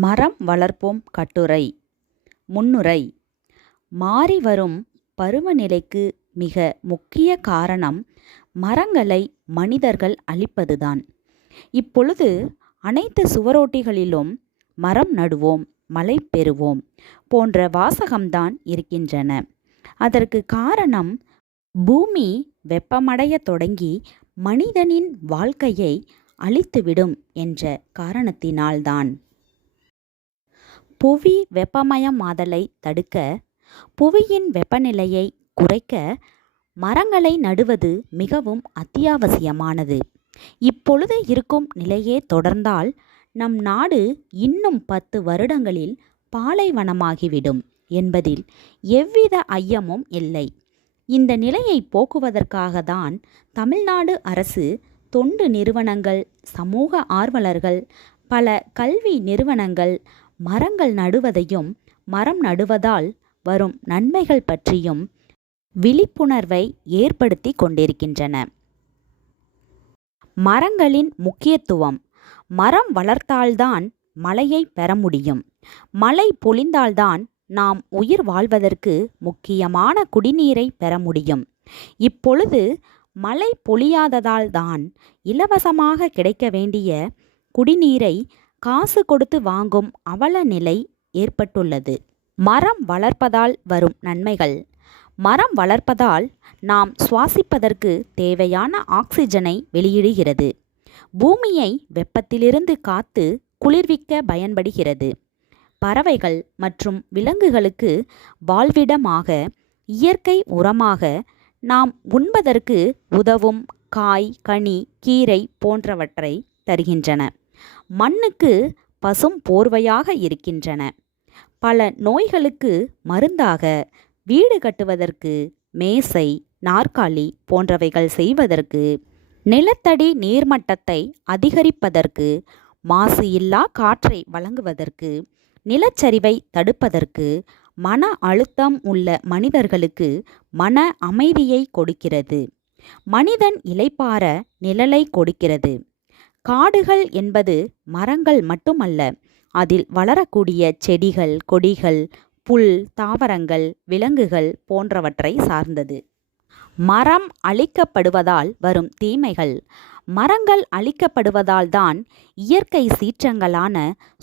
மரம் வளர்ப்போம் கட்டுரை. முன்னுரை. மாறிவரும் பருவநிலைக்கு மிக முக்கிய காரணம் மரங்களை மனிதர்கள் அழிப்பதுதான். இப்பொழுது அனைத்து சுவரோட்டிகளிலும் மரம் நடுவோம் மழை பெறுவோம் போன்ற வாசகம்தான் இருக்கின்றன. அதற்கு காரணம் பூமி வெப்பமடையத் தொடங்கி மனிதனின் வாழ்க்கையை அழித்துவிடும் என்ற காரணத்தினால்தான். புவி வெப்பமயமாதலை தடுக்க புவியின் வெப்பநிலையை குறைக்க மரங்களை நடுவது மிகவும் அத்தியாவசியமானது. இப்பொழுது இருக்கும் நிலையே தொடர்ந்தால் நம் நாடு இன்னும் பத்து வருடங்களில் பாலைவனமாகிவிடும் என்பதில் எவ்வித ஐயமும் இல்லை. இந்த நிலையை போக்குவதற்காக தான் தமிழ்நாடு அரசு தொண்டு நிறுவனங்கள் சமூக ஆர்வலர்கள் பல கல்வி நிறுவனங்கள் மரங்கள் நடுவதையும் மரம் நடுவதால் வரும் நன்மைகள் பற்றியும் விழிப்புணர்வை ஏற்படுத்தி கொண்டிருக்கின்றன. மரங்களின் முக்கியத்துவம். மரம் வளர்த்தால்தான் மழையை பெற முடியும். மழை பொழிந்தால்தான் நாம் உயிர் வாழ்வதற்கு முக்கியமான குடிநீரை பெற முடியும். இப்பொழுது மழை பொழியாததால் தான் இலவசமாக கிடைக்க வேண்டிய குடிநீரை காசு கொடுத்து வாங்கும் அவல நிலை ஏற்பட்டுள்ளது. மரம் வளர்ப்பதால் வரும் நன்மைகள். மரம் வளர்ப்பதால் நாம் சுவாசிப்பதற்கு தேவையான ஆக்சிஜனை வெளியிடுகிறது. பூமியை வெப்பத்திலிருந்து காத்து குளிர்விக்க பயன்படுகிறது. பறவைகள் மற்றும் விலங்குகளுக்கு வாழ்விடமாக இயற்கை உரமாக நாம் உண்பதற்கு உதவும் காய் கனி கீரை போன்றவற்றை தருகின்றன. மண்ணுக்கு பசும் போர்வையாக இருக்கின்றன. பல நோய்களுக்கு மருந்தாக வீடு கட்டுவதற்கு மேசை நாற்காலி போன்றவைகள் செய்வதற்கு நிலத்தடி நீர்மட்டத்தை அதிகரிப்பதற்கு மாசு இல்லா காற்றை வழங்குவதற்கு நிலச்சரிவை தடுப்பதற்கு மன அழுத்தம் உள்ள மனிதர்களுக்கு மன அமைதியை கொடுக்கிறது. மனிதன் இலைப்பார நிழலை கொடுக்கிறது. காடுகள் என்பது மரங்கள் மட்டுமல்ல அதில் வளரக்கூடிய செடிகள் கொடிகள் புல் தாவரங்கள் விலங்குகள் போன்றவற்றை சார்ந்தது. மரம் அழிக்கப்படுவதால் வரும் தீமைகள். மரங்கள் அழிக்கப்படுவதால் தான் இயற்கை சீற்றங்களான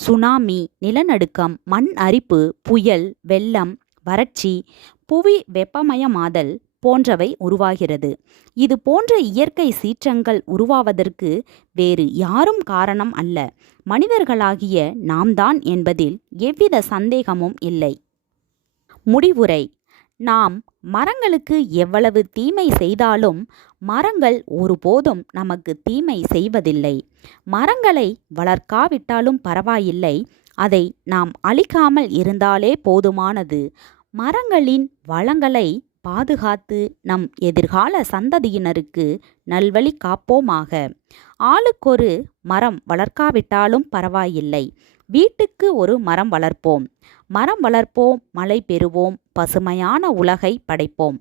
சுனாமி நிலநடுக்கம் மண் அரிப்பு புயல் வெள்ளம் வறட்சி புவி வெப்பமயமாதல் போன்றவை உருவாகிறது. இது போன்ற இயற்கை சீற்றங்கள் உருவாவதற்கு வேறு யாரும் காரணம் அல்ல. மனிதர்களாகிய நாம் தான் என்பதில் எவ்வித சந்தேகமும் இல்லை. முடிவுரை. நாம் மரங்களுக்கு எவ்வளவு தீமை செய்தாலும் மரங்கள் ஒருபோதும் நமக்கு தீமை செய்வதில்லை. மரங்களை வளர்க்காவிட்டாலும் பரவாயில்லை. அதை நாம் அழிக்காமல் இருந்தாலே போதுமானது. மரங்களின் வளங்களை பாதுகாத்து நம் எதிர்கால சந்ததியினருக்கு நல்வழி காப்போமாக. ஆளுக்கொரு மரம் வளர்க்காவிட்டாலும் பரவாயில்லை. வீட்டுக்கு ஒரு மரம் வளர்ப்போம். மரம் வளர்ப்போம் மழை பெறுவோம் பசுமையான உலகை படைப்போம்.